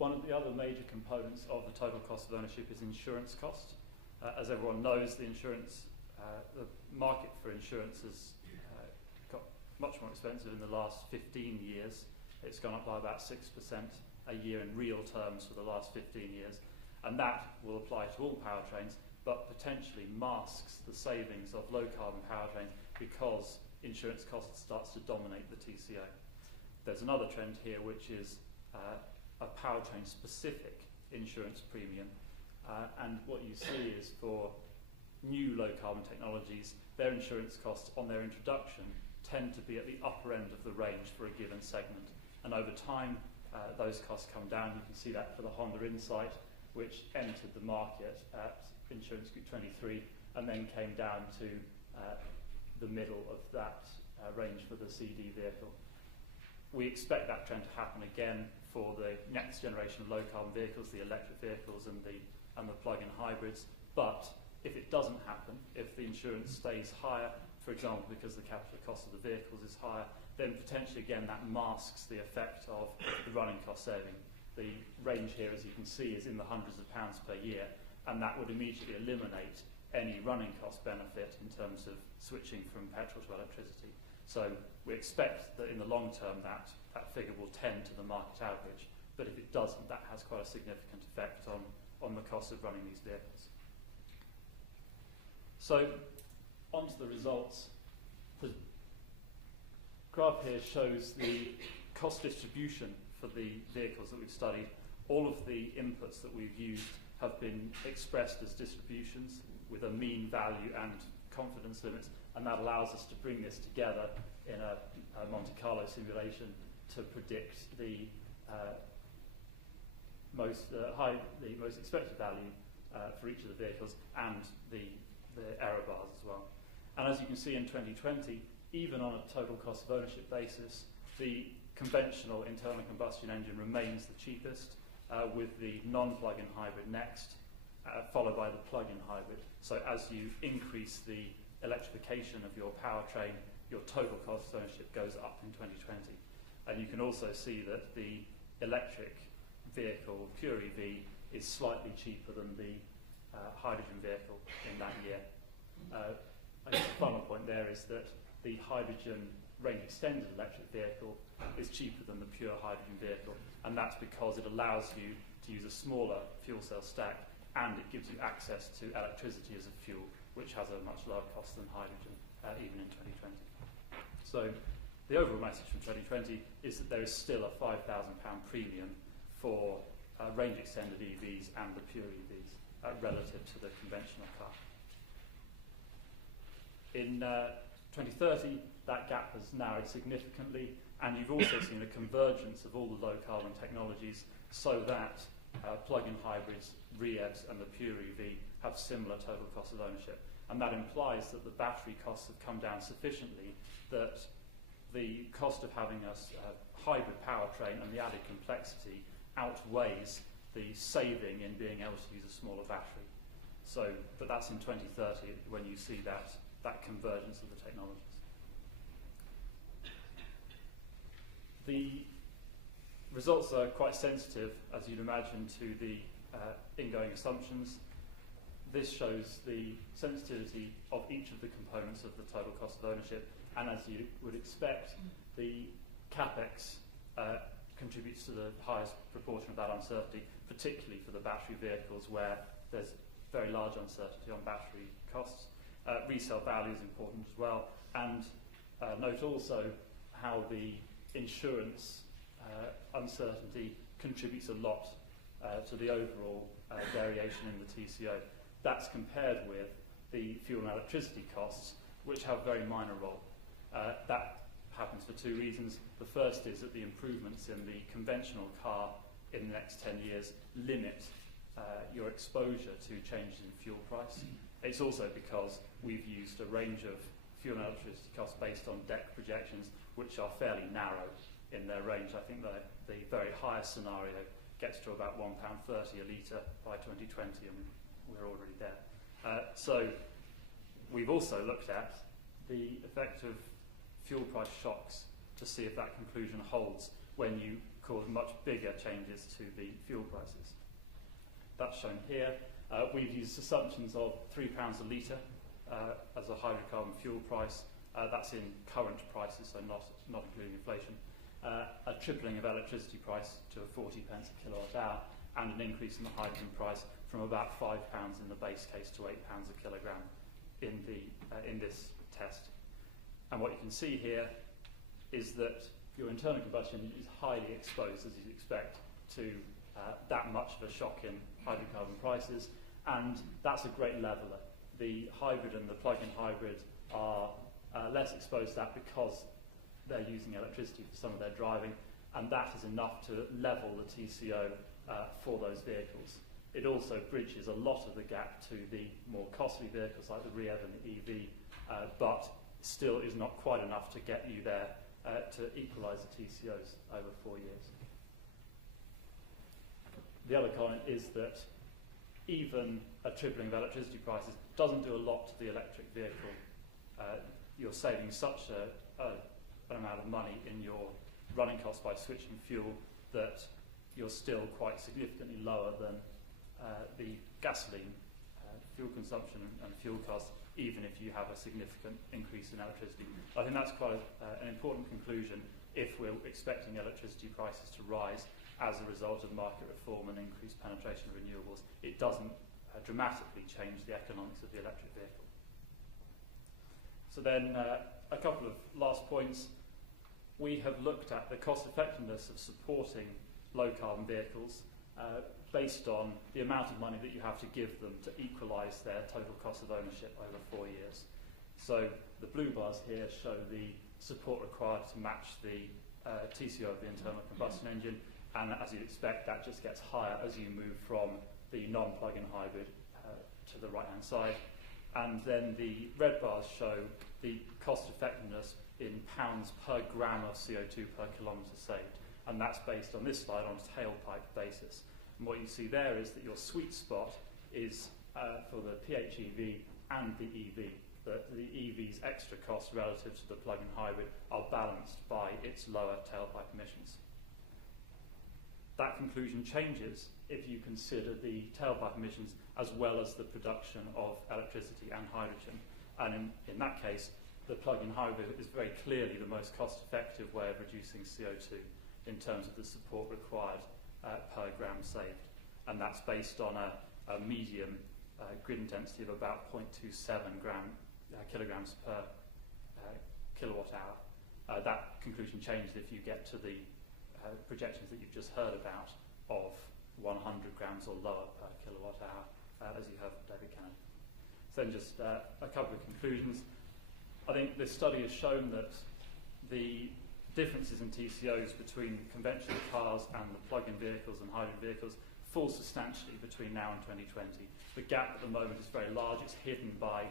One of the other major components of the total cost of ownership is insurance cost. As everyone knows, the market for insurance has got much more expensive in the last 15 years. It's gone up by about 6% a year in real terms for the last 15 years. And that will apply to all powertrains, but potentially masks the savings of low-carbon powertrains because insurance cost starts to dominate the TCO. There's another trend here, which is a powertrain-specific insurance premium. And what you see is for new low-carbon technologies, their insurance costs on their introduction tend to be at the upper end of the range for a given segment. And over time, those costs come down. You can see that for the Honda Insight, which entered the market at Insurance Group 23 and then came down to the middle of that range for the CD vehicle. We expect that trend to happen again for the next generation of low-carbon vehicles, the electric vehicles and the plug-in hybrids. But if it doesn't happen, if the insurance stays higher, for example, because the capital cost of the vehicles is higher, then potentially again that masks the effect of the running cost saving. The range here, as you can see, is in the hundreds of pounds per year, and that would immediately eliminate any running cost benefit in terms of switching from petrol to electricity. So we expect that in the long term that figure will tend to the market average, but if it doesn't, that has quite a significant effect on the cost of running these vehicles. So on to the results. The graph here shows the cost distribution for the vehicles that we've studied. All of the inputs that we've used have been expressed as distributions with a mean value and confidence limits, and that allows us to bring this together in a Monte Carlo simulation to predict the most expected value for each of the vehicles and the error bars as well. And as you can see in 2020, even on a total cost of ownership basis, the conventional internal combustion engine remains the cheapest, with the non-plug-in hybrid next, followed by the plug-in hybrid. So as you increase the electrification of your powertrain, your total cost of ownership goes up in 2020. And you can also see that the electric vehicle, pure EV, is slightly cheaper than the hydrogen vehicle in that year. I guess the final point there is that the hydrogen range extended electric vehicle is cheaper than the pure hydrogen vehicle, and that's because it allows you to use a smaller fuel cell stack, and it gives you access to electricity as a fuel, which has a much lower cost than hydrogen, even in 2020. So the overall message from 2020 is that there is still a £5,000 premium for range extended EVs and the pure EVs relative to the conventional car. In 2030, that gap has narrowed significantly, and you've also seen a convergence of all the low-carbon technologies so that plug-in hybrids, REEVs, and the pure EV have similar total cost of ownership. And that implies that the battery costs have come down sufficiently that the cost of having a hybrid powertrain and the added complexity outweighs the saving in being able to use a smaller battery. So, but that's in 2030 when you see that convergence of the technologies. The results are quite sensitive, as you'd imagine, to the ingoing assumptions. This shows the sensitivity of each of the components of the total cost of ownership, and as you would expect, the CapEx contributes to the highest proportion of that uncertainty, particularly for the battery vehicles where there's very large uncertainty on battery costs. Resale value is important as well, and note also how the insurance uncertainty contributes a lot to the overall variation in the TCO. That's compared with the fuel and electricity costs, which have a very minor role. That happens for two reasons. The first is that the improvements in the conventional car in the next 10 years limit your exposure to changes in fuel price. It's also because we've used a range of fuel and electricity costs based on DEC projections, which are fairly narrow in their range. I think the very highest scenario gets to about £1.30 a litre by 2020, and we're already there. So we've also looked at the effect of fuel price shocks to see if that conclusion holds when you cause much bigger changes to the fuel prices. That's shown here. We've used assumptions of £3 a litre as a hydrocarbon fuel price. That's in current prices, so not including inflation. A tripling of electricity price to 40 pence a kilowatt hour, and an increase in the hydrogen price from about £5 in the base case to £8 a kilogram in this test. And what you can see here is that your internal combustion engine is highly exposed, as you'd expect, to that much of a shock in hydrocarbon prices, and that's a great leveller. The hybrid and the plug-in hybrid are less exposed to that because they're using electricity for some of their driving, and that is enough to level the TCO for those vehicles. It also bridges a lot of the gap to the more costly vehicles like the REV and the EV, but still is not quite enough to get you there to equalise the TCOs over 4 years. The other comment is that even a tripling of electricity prices doesn't do a lot to the electric vehicle. You're saving such an amount of money in your running costs by switching fuel that you're still quite significantly lower than the gasoline fuel consumption and fuel costs, even if you have a significant increase in electricity. I think that's quite an important conclusion if we're expecting electricity prices to rise as a result of market reform and increased penetration of renewables. It doesn't dramatically change the economics of the electric vehicle. So then a couple of last points. We have looked at the cost effectiveness of supporting low carbon vehicles based on the amount of money that you have to give them to equalise their total cost of ownership over 4 years. So the blue bars here show the support required to match the TCO of the internal combustion engine, and as you'd expect, that just gets higher as you move from the non-plug-in hybrid to the right-hand side. And then the red bars show the cost effectiveness in pounds per gram of CO2 per kilometre saved, and that's based on this slide on a tailpipe basis. And what you see there is that your sweet spot is for the PHEV and the EV, that the EV's extra costs relative to the plug-in hybrid are balanced by its lower tailpipe emissions. That conclusion changes if you consider the tailpipe emissions as well as the production of electricity and hydrogen. And in that case, the plug-in hybrid is very clearly the most cost-effective way of reducing CO2 in terms of the support required per gram saved. And that's based on a medium grid intensity of about 0.27 kilograms per kilowatt hour. That conclusion changes if you get to the projections that you've just heard about of 100 grams or lower per kilowatt hour, as you heard from David Kennedy. So then just a couple of conclusions. I think this study has shown that the differences in TCOs between conventional cars and the plug-in vehicles and hydrogen vehicles fall substantially between now and 2020. The gap at the moment is very large. It's hidden by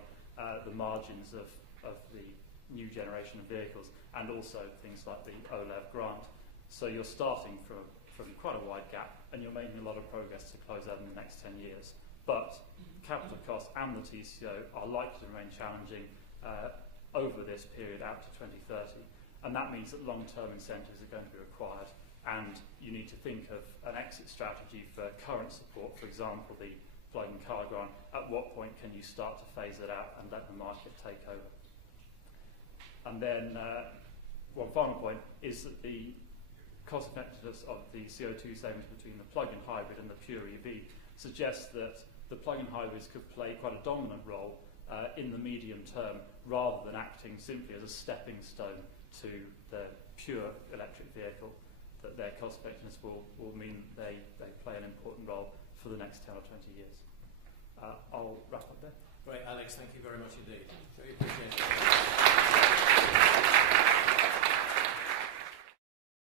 the margins of the new generation of vehicles and also things like the OLEV grant. So you're starting from quite a wide gap, and you're making a lot of progress to close that in the next 10 years. But capital costs and the TCO are likely to remain challenging over this period out to 2030. And that means that long-term incentives are going to be required, and you need to think of an exit strategy for current support, for example, the plug-in car grant. At what point can you start to phase it out and let the market take over? And then one final point is that the cost effectiveness of the CO2 savings between the plug-in hybrid and the pure EV suggests that the plug-in hybrids could play quite a dominant role in the medium term, rather than acting simply as a stepping stone to the pure electric vehicle, that their cost effectiveness will mean they play an important role for the next 10 or 20 years. I'll wrap up there. Great, Alex, thank you very much indeed. Very appreciate it.